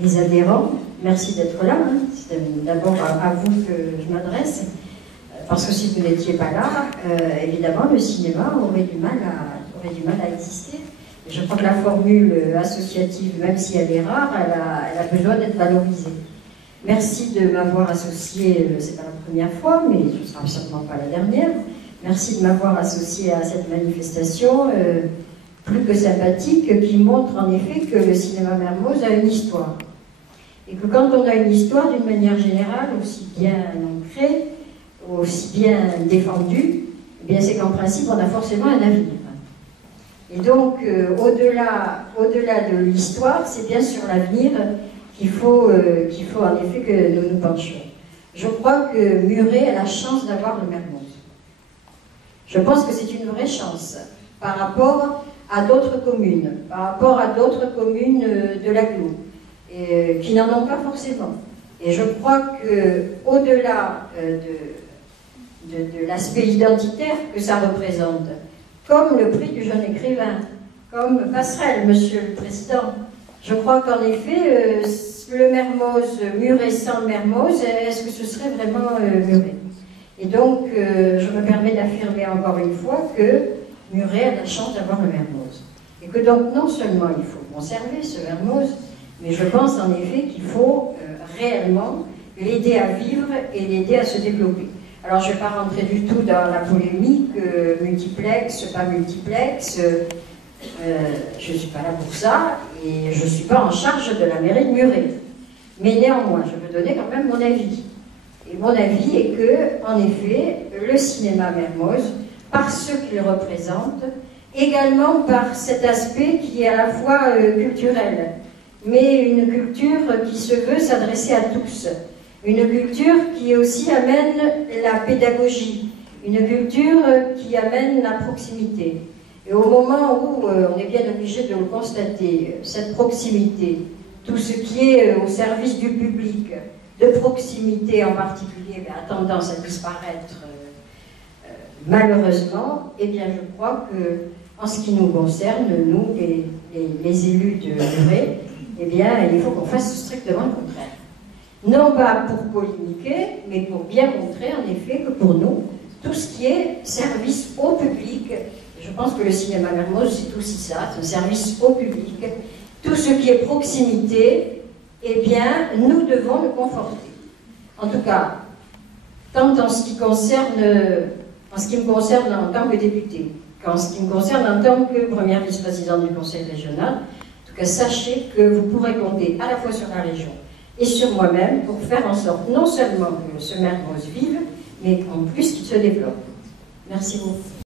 les adhérents. Merci d'être là. Hein. C'est d'abord à vous que je m'adresse. Parce que si vous n'étiez pas là, évidemment, le cinéma aurait du mal à exister. Et je crois que la formule associative, même si elle est rare, elle a besoin d'être valorisée. Merci de m'avoir associé, c'est pas la première fois, mais ce ne sera certainement pas la dernière. Merci de m'avoir associé à cette manifestation plus que sympathique, qui montre en effet que le cinéma Mermoz a une histoire. Et que quand on a une histoire, d'une manière générale, aussi bien ancrée, aussi bien défendue, eh bien c'est qu'en principe, on a forcément un avenir. Et donc, au-delà de l'histoire, c'est bien sur l'avenir qu'il faut en effet que nous nous penchions. Je crois que Muret a la chance d'avoir le Mermoz. Je pense que c'est une vraie chance par rapport à d'autres communes, par rapport à d'autres communes de l'agglo, qui n'en ont pas forcément. Et je crois qu'au-delà de l'aspect identitaire que ça représente, comme le prix du jeune écrivain, comme passerelle, Monsieur le Président, je crois qu'en effet, le Mermoz, Muret sans le Mermoz, est-ce que ce serait vraiment Muret? Et donc, je me permets d'affirmer encore une fois que Muret a la chance d'avoir le Mermoz. Et que donc, non seulement il faut conserver ce Mermoz, mais je pense en effet qu'il faut réellement l'aider à vivre et l'aider à se développer. Alors, je ne vais pas rentrer du tout dans la polémique, multiplex, pas multiplex, je ne suis pas là pour ça, et je ne suis pas en charge de la mairie de Muret. Mais néanmoins, je veux donner quand même mon avis. Et mon avis est que, en effet, le cinéma Mermoz, par ce qu'il représente, également par cet aspect qui est à la fois culturel, mais une culture qui se veut s'adresser à tous. Une culture qui aussi amène la pédagogie, une culture qui amène la proximité. Et au moment où on est bien obligé de le constater, cette proximité, tout ce qui est au service du public, de proximité en particulier, a tendance à disparaître malheureusement, eh bien je crois que, en ce qui nous concerne, nous, les élus de Muret, eh bien il faut qu'on fasse strictement le contraire. Non pas pour polémiquer, mais pour bien montrer en effet que pour nous, tout ce qui est service au public, je pense que le cinéma Mermoz c'est aussi ça, c'est un service au public, tout ce qui est proximité, eh bien nous devons le conforter. En tout cas, tant en ce qui me concerne en tant que député, qu'en ce qui me concerne en tant que première vice-présidente du conseil régional, en tout cas sachez que vous pourrez compter à la fois sur la région et sur moi-même pour faire en sorte non seulement que ce Mermoz vive, mais en plus qu'il se développe. Merci beaucoup.